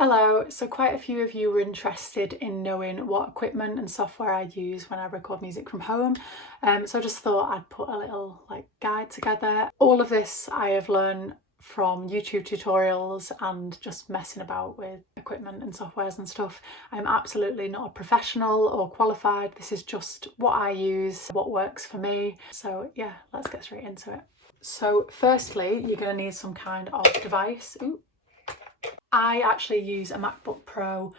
Hello, so quite a few of you were interested in knowing what equipment and software I use when I record music from home, so I just thought I'd put a little guide together. All of this I have learned from YouTube tutorials and just messing about with equipment and softwares and stuff. I'm absolutely not a professional or qualified. This is just what I use, what works for me. So yeah, let's get straight into it. So firstly, you're going to need some kind of device. I actually use a MacBook Pro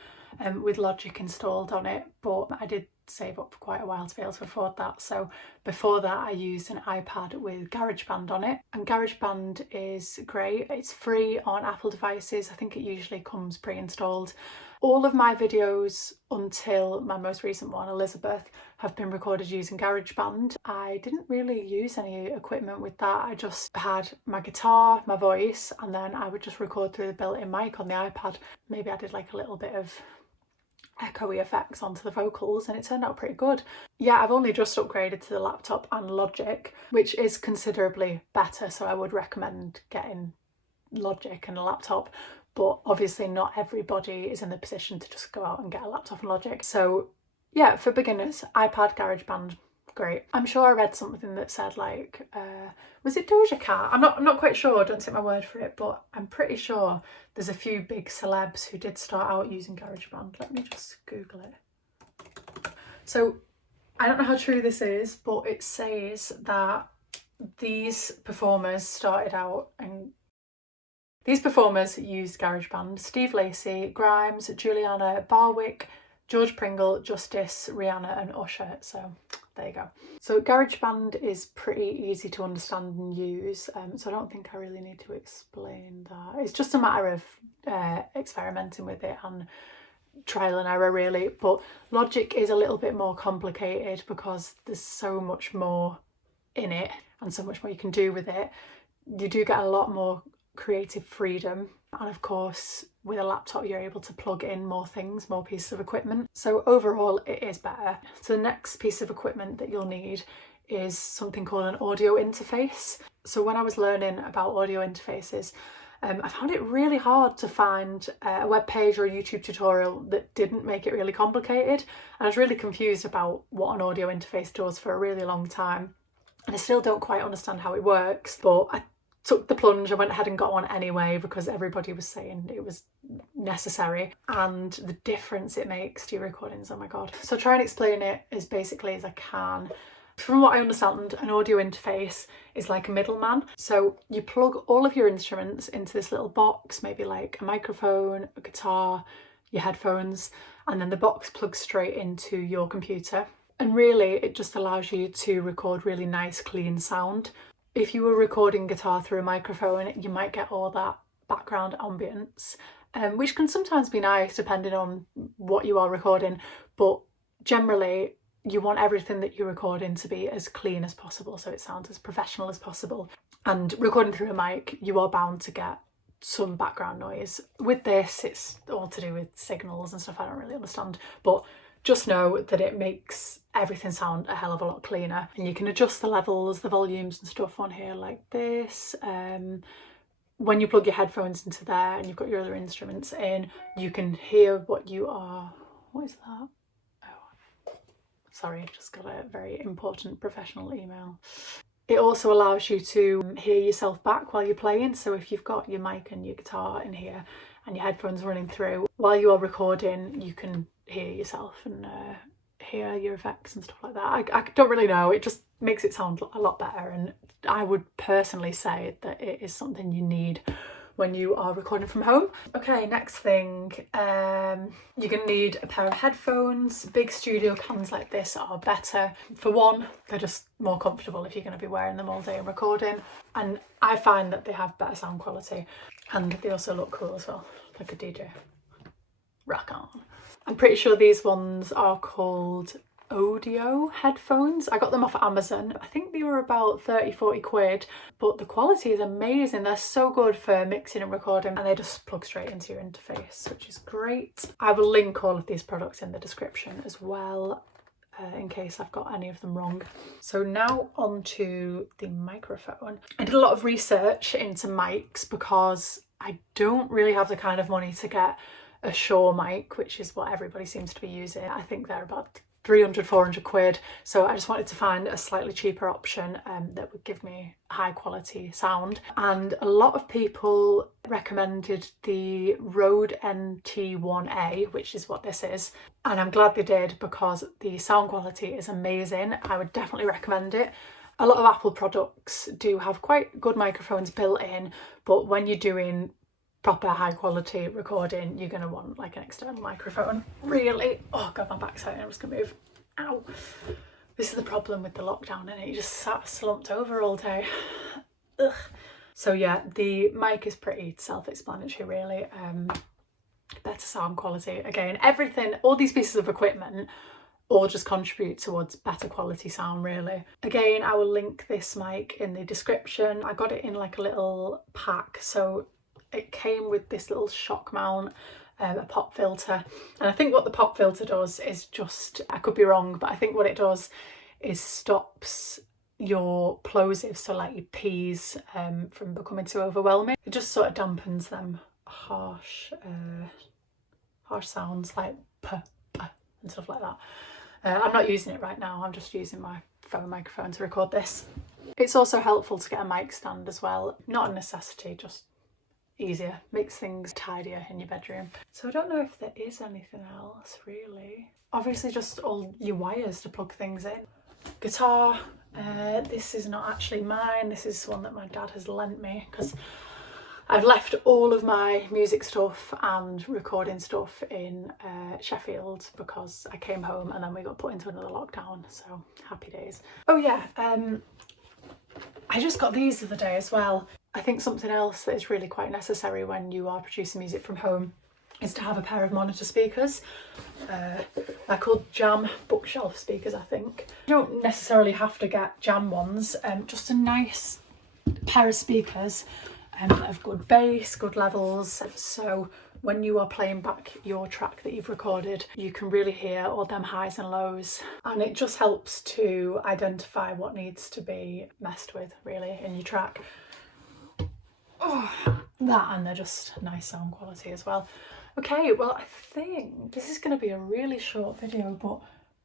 with Logic installed on it, but I did save up for quite a while to be able to afford that. So before that I used an iPad with GarageBand on it, and GarageBand is great. It's free on Apple devices. I think it usually comes pre-installed. All of my videos until my most recent one, 𝗬𝗓, have been recorded using GarageBand. I didn't really use any equipment with that. I just had my guitar, my voice, and then I would just record through the built-in mic on the iPad. Maybe I did like a little bit of echoey effects onto the vocals and it turned out pretty good. Yeah, I've only just upgraded to the laptop and Logic, which is considerably better, so I would recommend getting Logic and a laptop. But obviously not everybody is in the position to just go out and get a laptop and Logic. So yeah, for beginners, iPad, GarageBand, great. I'm sure I read something that said was it Doja Cat? I'm not quite sure, don't take my word for it, but I'm pretty sure there's a few big celebs who did start out using GarageBand. Let me just Google it. So I don't know how true this is, but it says that these performers started out and these performers used GarageBand: Steve Lacy, Grimes, Juliana Barwick, George Pringle, Justice, Rihanna and Usher. So there you go. So GarageBand is pretty easy to understand and use, so I don't think I really need to explain that. It's just a matter of experimenting with it and trial and error really. But Logic is a little bit more complicated because there's so much more in it and so much more you can do with it. You do get a lot more creative freedom, and of course with a laptop you're able to plug in more things, more pieces of equipment. So overall it is better. So the next piece of equipment that you'll need is something called an audio interface. So when I was learning about audio interfaces, I found it really hard to find a web page or a YouTube tutorial that didn't make it really complicated. And I was really confused about what an audio interface does for a really long time, and I still don't quite understand how it works, but I took the plunge. I went ahead and got one anyway because everybody was saying it was necessary, and the difference it makes to your recordings, oh my god. So I'll try and explain it as basically as I can. From what I understand, an audio interface is like a middleman. So you plug all of your instruments into this little box, maybe like a microphone, a guitar, your headphones, and then the box plugs straight into your computer. And really it just allows you to record really nice clean sound. If you were recording guitar through a microphone, you might get all that background ambience, which can sometimes be nice depending on what you are recording, but generally you want everything that you're recording to be as clean as possible, so it sounds as professional as possible. And recording through a mic, you are bound to get some background noise. With this, it's all to do with signals and stuff I don't really understand, but just know that it makes everything sound a hell of a lot cleaner, and you can adjust the levels, the volumes and stuff on here like this. When you plug your headphones into there and you've got your other instruments in, you can hear what you are... What is that? Oh, sorry, just got a very important professional email. It also allows you to hear yourself back while you're playing. So if you've got your mic and your guitar in here and your headphones running through, while you are recording, you can hear yourself and hear your effects and stuff like that. I don't really know, it just makes it sound a lot better, and I would personally say that it is something you need when you are recording from home. Okay, next thing, you're gonna need a pair of headphones. Big studio cans like this are better. For one, they're just more comfortable if you're gonna be wearing them all day and recording, and I find that they have better sound quality, and they also look cool as well, like a DJ. Rock on. I'm pretty sure these ones are called audio headphones. I got them off Amazon. I think they were about 30-40 quid, but the quality is amazing. They're so good for mixing and recording, and they just plug straight into your interface, which is great. I will link all of these products in the description as well, in case I've got any of them wrong. So now on to the microphone. I did a lot of research into mics because I don't really have the kind of money to get a Shure mic, which is what everybody seems to be using. I think they're about 300, 400 quid. So I just wanted to find a slightly cheaper option that would give me high quality sound. And a lot of people recommended the Rode NT1A, which is what this is. And I'm glad they did, because the sound quality is amazing. I would definitely recommend it. A lot of Apple products do have quite good microphones built in, but when you're doing proper high quality recording, you're going to want like an external microphone. Really, oh god, my back's hurting. I'm just gonna move. Ow. This is the problem with the lockdown, isn't it? You just sat slumped over all day. Ugh. So yeah, the mic is pretty self-explanatory really. Better sound quality. Again, everything, all these pieces of equipment all just contribute towards better quality sound really. Again, I will link this mic in the description. I got it in like a little pack, so it came with this little shock mount, a pop filter, and I think what the pop filter does is just, I could be wrong, but I think what it does is stops your plosives, so like your P's, from becoming too overwhelming. It just sort of dampens them harsh sounds like p and stuff like that. I'm not using it right now, I'm just using my phone microphone to record this. It's also helpful to get a mic stand as well. Not a necessity, just easier. Makes things tidier in your bedroom. So I don't know if there is anything else really. Obviously just all your wires to plug things in. Guitar, this is not actually mine, this is one that my dad has lent me, because I've left all of my music stuff and recording stuff in Sheffield because I came home and then we got put into another lockdown, so happy days. Oh yeah, I just got these the other day as well. I think something else that is really quite necessary when you are producing music from home is to have a pair of monitor speakers. They're called Jam bookshelf speakers, I think. You don't necessarily have to get Jam ones, just a nice pair of speakers that have good bass, good levels, so when you are playing back your track that you've recorded, you can really hear all them highs and lows, and it just helps to identify what needs to be messed with really in your track. Oh, that, and they're just nice sound quality as well. Okay, well I think this is going to be a really short video, but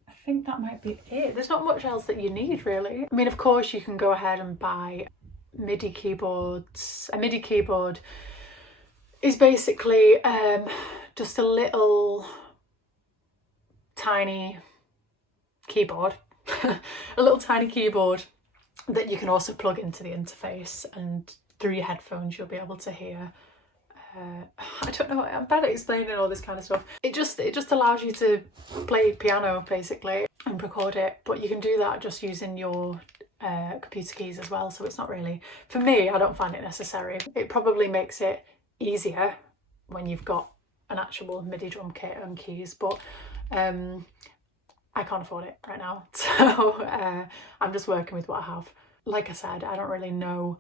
I think that might be it. There's not much else that you need really. I mean, of course you can go ahead and buy MIDI keyboards. A MIDI keyboard is basically just a little tiny keyboard, a little tiny keyboard that you can also plug into the interface, and through your headphones you'll be able to hear. I don't know, I'm bad at explaining all this kind of stuff. It just allows you to play piano basically and record it, but you can do that just using your computer keys as well, so it's not really, for me, I don't find it necessary. It probably makes it easier when you've got an actual MIDI drum kit and keys, but I can't afford it right now, so I'm just working with what I have. Like I said, I don't really know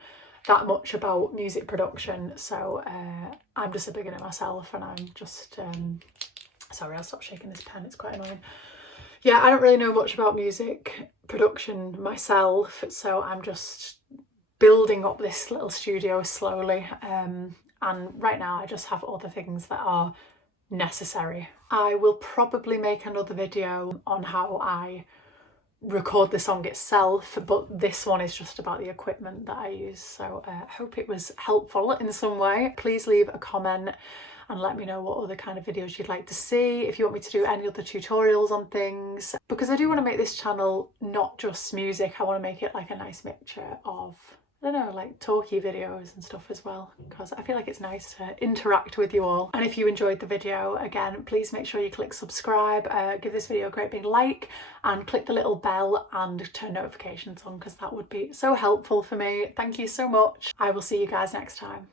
that much about music production, so I'm just a beginner myself, and I'm just sorry, I'll stop shaking this pen, it's quite annoying. Yeah, I don't really know much about music production myself, so I'm just building up this little studio slowly, and right now I just have other things that are necessary. I will probably make another video on how I record the song itself, but this one is just about the equipment that I use, so I hope it was helpful in some way. Please leave a comment and let me know what other kind of videos you'd like to see, if you want me to do any other tutorials on things, because I do want to make this channel not just music. I want to make it like a nice mixture of, I don't know, like talky videos and stuff as well, because I feel like it's nice to interact with you all. And if you enjoyed the video, again, please make sure you click subscribe, give this video a great big like, and click the little bell and turn notifications on, because that would be so helpful for me. Thank you so much. I will see you guys next time.